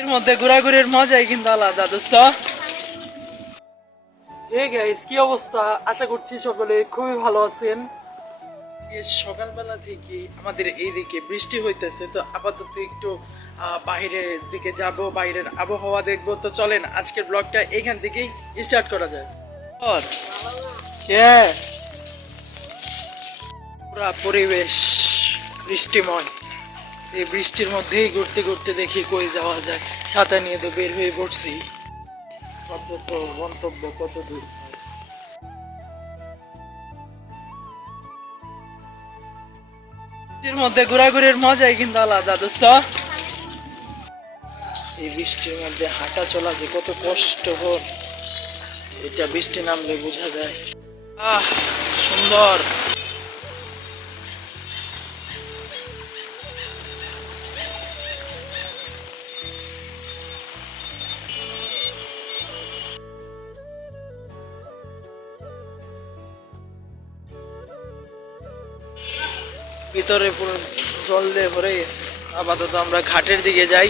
এর মধ্যে ঘোরাঘুরির মজাই কিন্তু আলাদা দোস্ত। হে গাইস কি অবস্থা? আশা করছি সকলে খুবই ভালো আছেন। সকালবেলা থেকে আমাদের এইদিকে বৃষ্টি হইতেছে তো আপাতত একটু বাইরের দিকে যাব বাইরের আবহাওয়া দেখব। তো চলেন আজকের ব্লগটা এখান থেকেই স্টার্ট করা যায়। পুরা পরিবেশ বৃষ্টিময়। এই বৃষ্টির মধ্যেই ঘুরতে ঘুরতে দেখি কই যাওয়া যায়। ছাতা নিয়ে তো বের হয়ে পড়ছি। কত গন্তব্য কত দূর। বৃষ্টির মধ্যে ঘোরাঘুরির মজাই কিন্তু আলাদা, দোস্ত। এই বৃষ্টির মধ্যে হাঁটা চলা যে কত কষ্টকর এটা বৃষ্টি নামলে বোঝা যায়। আহ, সুন্দর। ভিতরে পুরো জল দিয়ে ভরে গেছে। আপাতত আমরা ঘাটের দিকে যাই।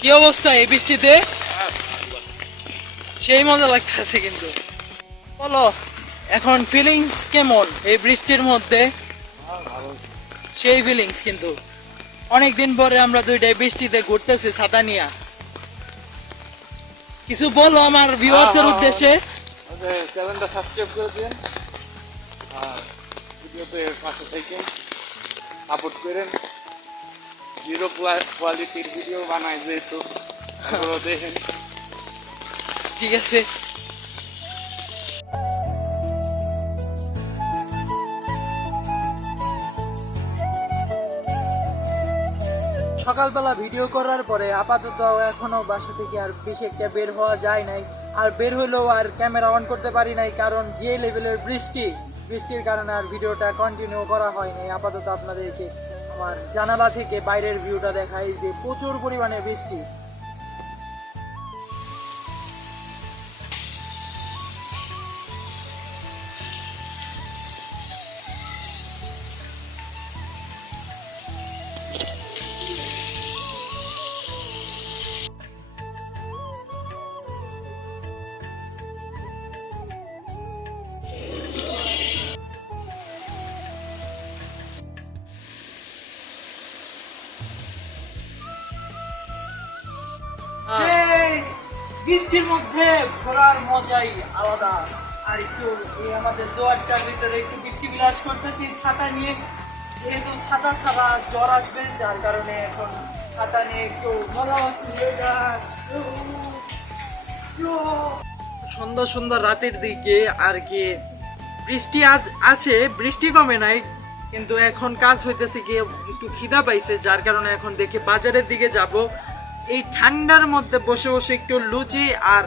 কি অবস্থা এই বৃষ্টিতে? সেই মজা লাগতেছে কিন্তু। বলো এখন ফিলিংস কেমন এই বৃষ্টির মধ্যে? সেই ফিলিংস কিন্তু। অনেক দিন পরে আমরা দুইটাই বৃষ্টিতে ঘুরতেছি ছাতা নিয়ে। কিছু বলো আমার ভিউয়ার্সের উদ্দেশ্যে। চ্যানেলটা সাবস্ক্রাইব করে দিন ভিডিওতে পাশে থাকেন সাপোর্ট করেন জিরো কোয়ালিটির ভিডিও বানাই যেহেতু দেখেন ঠিক আছে সকালবেলা ভিডিও করার পরে আপাতত এখনও বাসা থেকে আর বেশি একটা বের হওয়া যায় নাই। আর বের হলেও আর ক্যামেরা অন করতে পারি নাই, কারণ যে লেভেলের বৃষ্টি বৃষ্টির কারণে আর ভিডিওটা কন্টিনিউ করা হয়নি। আপাতত আপনাদেরকে আমার জানালা থেকে বাইরের ভিউটা দেখায় যে প্রচুর পরিমাণে বৃষ্টি। বৃষ্টির মধ্যে ঘোরার মজাই আলাদা। আর একটু এই আমাদের দোয়ারটার ভিতরে একটু বৃষ্টি বিলাস করতেছি, ছাতা নিয়ে। যেহেতু ছাতা ছাড়া জ্বর আসবে, যার কারণে এখন ছাতা নিয়ে একটু মজা সুন্দর সুন্দর রাতের দিকে আর কি বৃষ্টি আছে, বৃষ্টি কমে নাই, কিন্তু এখন কাজ হইতেছে কি একটু খিদা পাইছে, যার কারণে এখন দেখি বাজারের দিকে যাব। এই ঠান্ডার মধ্যে বসে বসে একটু লুচি আর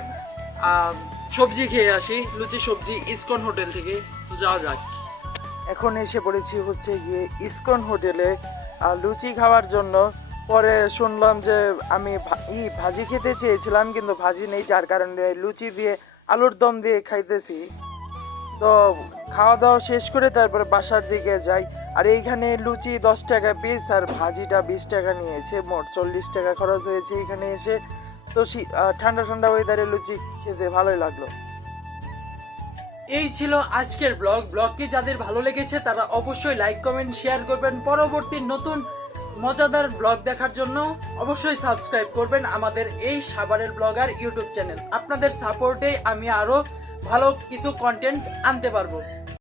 সবজি খেয়ে আসি। লুচি, সবজি, ইসকন হোটেল থেকে। যাওয়া যাক। এখন এসে পড়েছি হচ্ছে গিয়ে ইসকন হোটেলে। লুচি খাওয়ার জন্য। পরে শুনলাম যে আমি ই ভাজি খেতে চেয়েছিলাম, কিন্তু ভাজি নেই, যার কারণে লুচি দিয়ে আলুর দম দিয়ে খাইতেছি। তো খাওয়া দাওয়া শেষ করে তারপরে বাসার দিকে যাই। আর এইখানে লুচি দশ টাকা পিস আর ভাজিটা বিশ টাকা নিয়েছে। মোট চল্লিশ টাকা খরচ হয়েছে এখানে এসে। তো ঠান্ডা ঠান্ডা ওয়েদারে লুচি খেতে ভালোই লাগল। এই ছিল আজকের ব্লগ। ব্লগটি যাদের ভালো লেগেছে, তারা অবশ্যই লাইক কমেন্ট শেয়ার করবেন। পরবর্তী নতুন মজাদার ব্লগ দেখার জন্য অবশ্যই সাবস্ক্রাইব করবেন আমাদের এই সাভারের ব্লগার ইউটিউব চ্যানেল। আপনাদের সাপোর্টে আমি আরও ভালো কিছু কন্টেন্ট আনতে পারব।